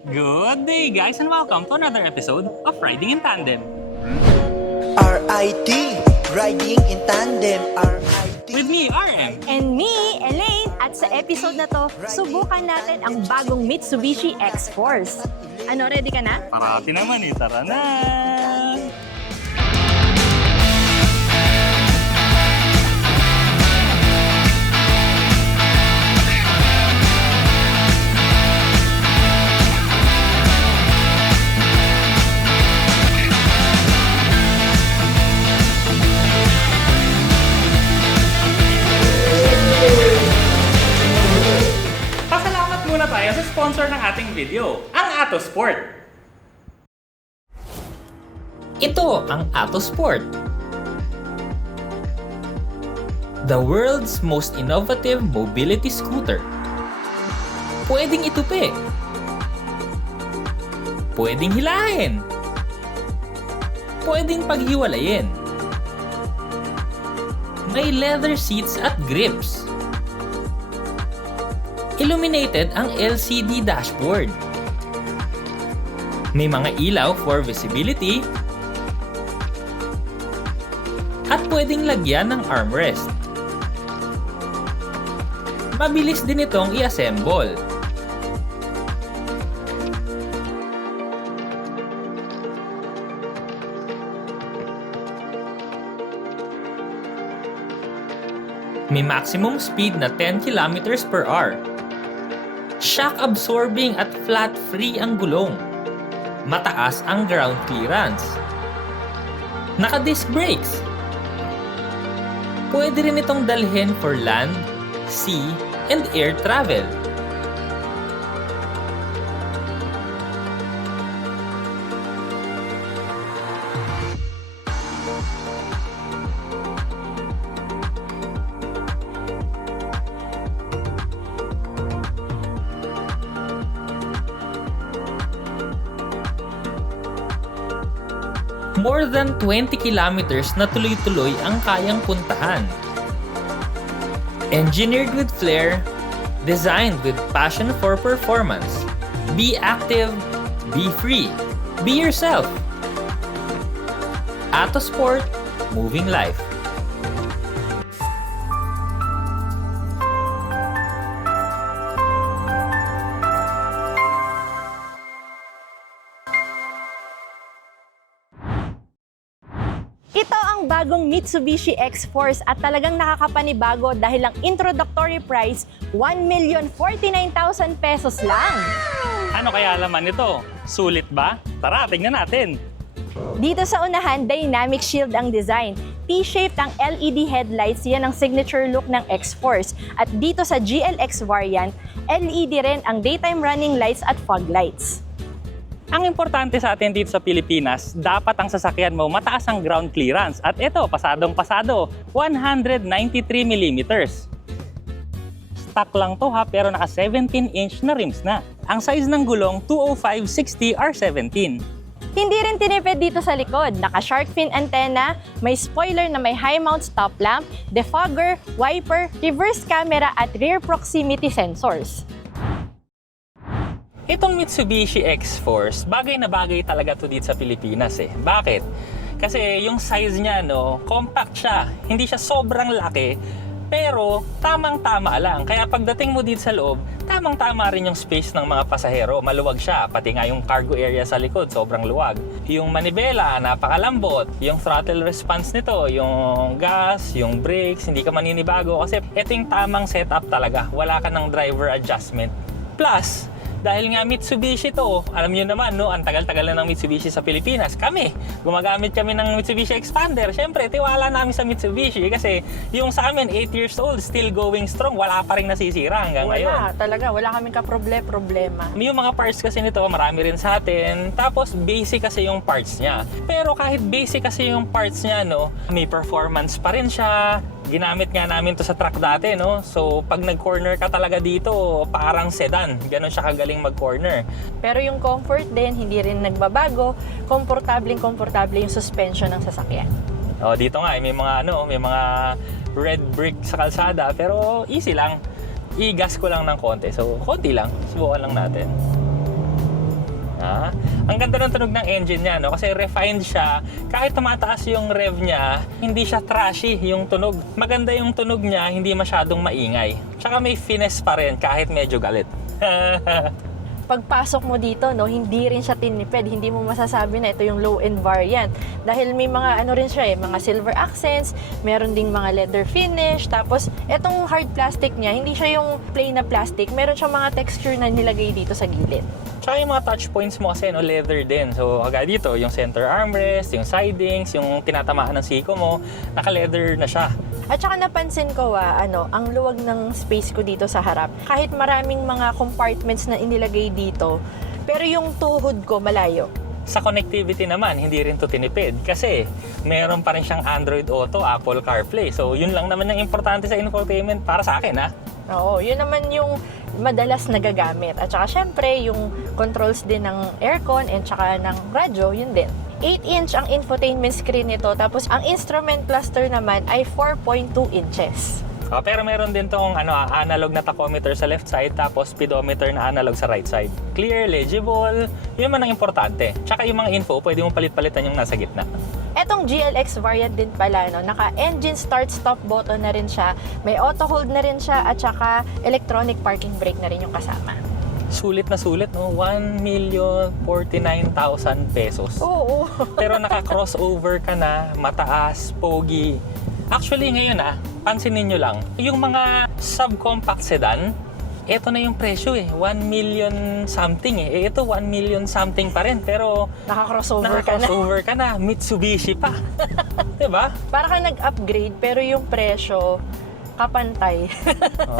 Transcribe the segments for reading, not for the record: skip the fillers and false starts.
Good day, guys, and welcome to another episode of Riding in Tandem. RIT, Riding in Tandem, RIT. With me, RM. And me, Elaine. At sa episode na to, subukan natin ang bagong Mitsubishi X-Force. Ano, ready ka na? Parati naman eh, tara na! Pasalamat muna tayo sa sponsor ng ating video, ang Ato Sport. Ito ang Ato Sport. The world's most innovative mobility scooter. Pwedeng itupi. Pwedeng hilahin. Pwedeng paghiwalayin. May leather seats at grips. Illuminated ang LCD dashboard. May mga ilaw for visibility. At pwedeng lagyan ng armrest. Mabilis din itong i-assemble. May maximum speed na 10 kilometers per hour. Shock absorbing at flat free ang gulong. Mataas ang ground clearance. Naka-disc brakes. Pwede rin itong dalhin for land, sea, and air travel. More than 20 kilometers na tuloy-tuloy ang kayang puntahan. Engineered with flair, designed with passion for performance. Be active, be free, be yourself. Ato Sport, moving life. Ito ang bagong Mitsubishi X-Force at talagang nakakapanibago dahil ang introductory price, 1,049,000 pesos lang. Ano kaya laman nito? Sulit ba? Tara, tingnan natin! Dito sa unahan, dynamic shield ang design. T-shaped ang LED headlights, yan ang signature look ng X-Force. At dito sa GLX variant, LED rin ang daytime running lights at fog lights. Ang importante sa atin dito sa Pilipinas, dapat ang sasakyan mo mataas ang ground clearance. At ito, pasadong-pasado, 193mm. Stock lang to ha, pero naka 17-inch na rims na. Ang size ng gulong, 205/60 R17. Hindi rin tinipid dito sa likod. Naka-shark fin antenna, may spoiler na may high mount stop lamp, defogger, wiper, reverse camera at rear proximity sensors. Itong Mitsubishi X-Force, bagay na bagay talaga to dito sa Pilipinas eh. Bakit? Kasi yung size niya, no, compact siya. Hindi siya sobrang laki, pero tamang-tama lang. Kaya pagdating mo dito sa loob, tamang-tama rin yung space ng mga pasahero. Maluwag siya, pati nga yung cargo area sa likod, sobrang luwag. Yung manibela, napakalambot. Yung throttle response nito, yung gas, yung brakes, hindi ka maninibago. Kasi ito yung tamang setup talaga. Wala ka ng driver adjustment. Plus, dahil nga Mitsubishi to, alam nyo naman, no, ang tagal-tagal na ng Mitsubishi sa Pilipinas. Gumagamit kami ng Mitsubishi Expander. Siyempre, tiwala namin sa Mitsubishi kasi yung sa amin, 8 years old, still going strong. Wala pa rin nasisira hanggang ngayon. Wala, talaga. Wala kaming problema. Yung mga parts kasi nito, marami rin sa atin. Tapos, basic kasi yung parts niya. Pero kahit basic kasi yung parts niya, no, may performance pa rin siya. Ginamit nga namin to sa truck dati, no? So, pag nag-corner ka talaga dito, parang sedan. Ganon siya kagaling mag-corner. Pero yung comfort din, hindi rin nagbabago. Komportable yung suspension ng sasakyan. Oh, dito nga, may mga red brick sa kalsada, pero easy lang. I-gas ko lang ng konti. So, konti lang. Subukan lang natin. ha. Ang ganda ng tunog ng engine niya, no? Kasi refined siya. Kahit tumataas yung rev niya, hindi siya trashy yung tunog. Maganda yung tunog niya, hindi masyadong maingay. Tsaka may finesse pa rin kahit medyo galit. Pagpasok mo dito, no, hindi rin siya tinipid. Hindi mo masasabi na ito yung low-end variant. Dahil may mga ano rin siya mga silver accents, meron ding mga leather finish, tapos etong hard plastic niya, hindi siya yung plain na plastic, meron siyang mga texture na nilagay dito sa gilid. Tsaka yung mga touch points mo kasi, no, leather din. So, agad dito, yung center armrest, yung sidings, yung tinatamaan ng siko mo, naka-leather na siya. At saka napansin ko, ang luwag ng space ko dito sa harap. Kahit maraming mga compartments na inilagay dito, pero yung tuhod ko malayo. Sa connectivity naman, hindi rin to tinipid kasi meron pa rin siyang Android Auto, Apple CarPlay. So, yun lang naman yung importante sa infotainment para sa akin, ha? Oo, yun naman yung madalas nagagamit. At saka syempre, yung controls din ng aircon and saka ng radyo, yun din. 8-inch ang infotainment screen nito, tapos ang instrument cluster naman ay 4.2 inches. Pero meron din tong analog na tachometer sa left side tapos speedometer na analog sa right side. Clear, legible, yun man ang importante. Tsaka yung mga info, pwede mong palit-palitan yung nasa gitna. Etong GLX variant din pala, no, naka-engine start-stop button na rin siya, may auto-hold na rin siya, at saka electronic parking brake na rin yung kasama. Sulit na sulit, no? 1,049,000 pesos. Oo. Pero naka-crossover ka na, mataas, pogi. Actually, ngayon pansinin nyo lang, yung mga subcompact sedan, eto na yung presyo 1 million something Ito 1 million something pa rin, pero Naka-crossover ka na. Mitsubishi pa. Diba? Para ka nag-upgrade, pero yung presyo, kapantay.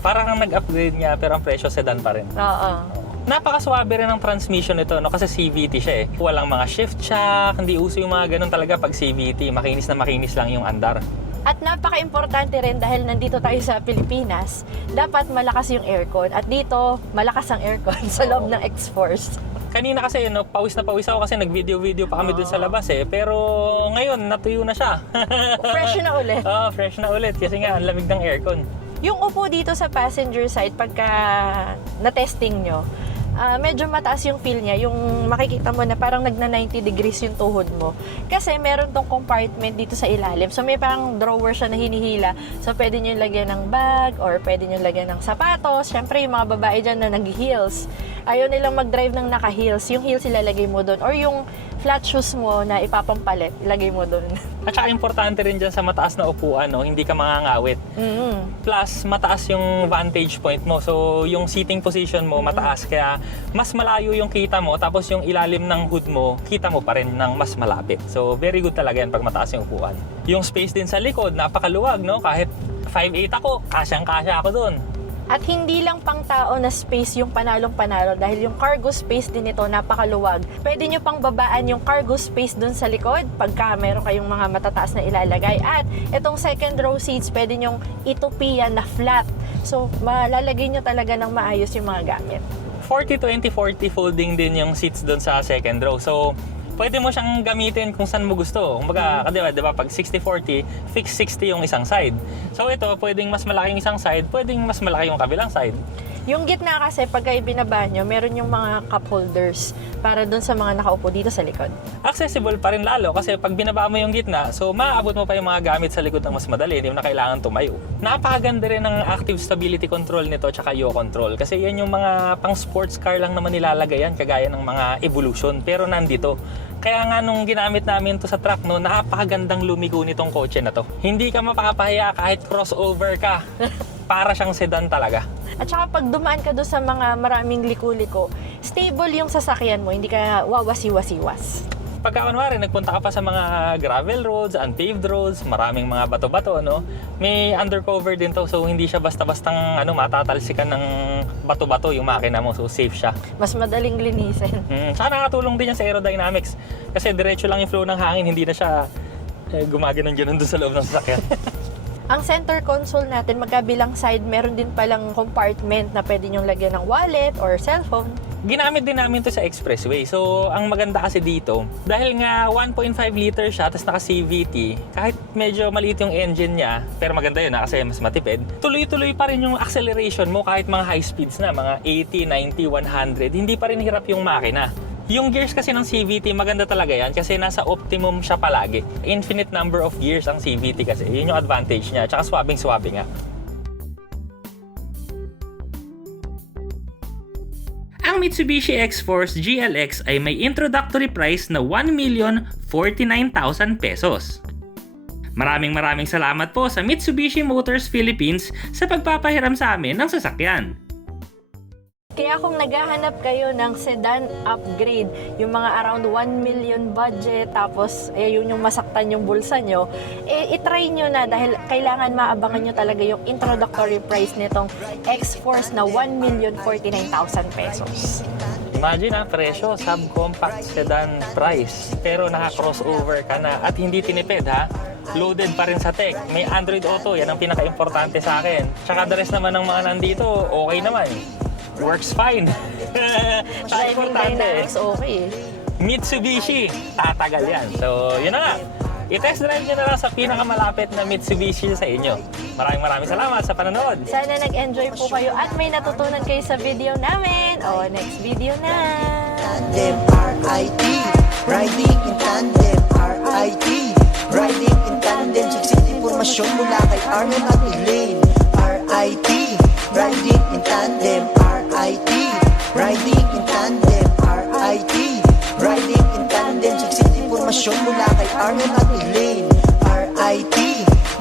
Parang nag-upgrade nga, pero ang presyo sedan pa rin. Oo. Napakaswabe rin ang transmission nito, no? Kasi CVT siya Walang mga shift shock, hindi uso yung mga ganun talaga pag CVT. Makinis na makinis lang yung andar. At napaka-importante rin dahil nandito tayo sa Pilipinas, dapat malakas yung aircon. At dito, malakas ang aircon sa loob ng X-Force. Kanina kasi, pawis na pawis ako kasi nag-video pa kami dun sa labas Pero ngayon, natuyo na siya. Fresh na ulit. Fresh na ulit kasi nga, ang lamig ng aircon. Yung upo dito sa passenger side, pagka na-testing nyo, medyo mataas yung feel niya. Yung makikita mo na parang nagna 90 degrees yung tuhod mo. Kasi meron tong compartment dito sa ilalim. So may parang drawer siya na hinihila. So pwede nyo lagyan ng bag or pwede nyo lagyan ng sapatos. Siyempre yung mga babae dyan na nag-heels, ayaw nilang mag-drive ng naka-heels. Yung heels ilalagay mo doon. Or yung flat shoes mo na ipapampalit, ilagay mo doon. At saka importante rin dyan sa mataas na upuan, hindi ka mangangawit. Plus, mataas yung vantage point mo. So, yung seating position mo mataas. Kaya, mas malayo yung kita mo. Tapos, yung ilalim ng hood mo, kita mo pa rin ng mas malapit. So, very good talaga yan pag mataas yung upuan. Yung space din sa likod, napakaluwag, no? Kahit 5'8 ako, kasyang-kasya ako doon. At hindi lang pang tao na space yung panalong-panalo dahil yung cargo space din ito napakaluwag. Pwede nyo pang babaan yung cargo space dun sa likod pagka meron kayong mga matataas na ilalagay. At itong second row seats, pwede nyong itupian na flat. So, malalagay nyo talaga ng maayos yung mga gamit. 40-20-40 folding din yung seats doon sa second row. So, pwede mo siyang gamitin kung saan mo gusto. Kumbaga, diba, pag 60-40, fix 60 yung isang side. So ito, pwedeng mas malaki yung isang side, pwedeng mas malaki yung kabilang side. Yung gitna kasi, pagka ibinaba nyo, meron yung mga cup holders para dun sa mga nakaupo dito sa likod. Accessible pa rin lalo kasi pag binaba mo yung gitna, so maaabot mo pa yung mga gamit sa likod ng mas madali, hindi mo na kailangan tumayo. Napakaganda rin ng active stability control nito tsaka yaw control kasi yan yung mga pang sports car lang naman nilalagayan kagaya ng mga Evolution pero nandito. Kaya nga nung ginamit namin to sa truck, napakagandang lumiko nitong kotse na to. Hindi ka mapapahiya kahit crossover ka. Para siyang sedan talaga. At saka pag dumaan ka doon sa mga maraming liko-liko, stable yung sasakyan mo, hindi ka wawasiwas-iwas. Pagka kunwari, nagpunta ka pa sa mga gravel roads, unpaved roads, maraming mga bato-bato, may undercover din to, so hindi siya basta-bastang matatalsikan ng bato-bato yung makina mo, so safe siya. Mas madaling linisin. Saka nakatulong din yan sa aerodynamics, kasi diretso lang yung flow ng hangin, hindi na siya gumaganon-ganon doon sa loob ng sasakyan. Ang center console natin, magkabilang side, meron din palang compartment na pwede nyong lagyan ng wallet or cellphone. Ginamit din namin to sa expressway. So, ang maganda kasi dito, dahil nga 1.5 liter siya, tapos naka-CVT, kahit medyo maliit yung engine niya, pero maganda yun kasi mas matipid, tuloy-tuloy pa rin yung acceleration mo kahit mga high speeds na, mga 80, 90, 100, hindi pa rin hirap yung makina. Yung gears kasi ng CVT, maganda talaga yan kasi nasa optimum siya palagi. Infinite number of gears ang CVT kasi. Yun yung advantage niya. Tsaka swapping nga. Ang Mitsubishi X-Force GLX ay may introductory price na 1,049,000 pesos. Maraming salamat po sa Mitsubishi Motors Philippines sa pagpapahiram sa amin ng sasakyan. Kaya kung naghahanap kayo ng sedan upgrade, yung mga around 1 million budget, tapos yun yung masaktan yung bulsa nyo, itry nyo na dahil kailangan maabangan nyo talaga yung introductory price nitong X-Force na 1,049,000 pesos. Imagine presyo, subcompact sedan price. Pero naka-crossover ka na at hindi tinipid ha. Loaded pa rin sa tech. May Android Auto, yan ang pinaka-importante sa akin. Tsaka the rest naman ng mga nandito, okay naman. Works fine. Driving dynamics, okay. Mitsubishi, tatagal yan. So, yun na nga. I-test drive nyo na lang sa pinakamalapit na Mitsubishi sa inyo. Maraming salamat sa panonood. Sana nag-enjoy po kayo at may natutunan kayo sa video namin. O, next video na! Tandem RIT, riding in tandem RIT, riding in tandem, siksik impormasyon mula kay Arnold at Elaine. RIT, riding in tandem RIT, riding in tandem RIT, riding in tandem, siksik impormasyon mula kay Arnold at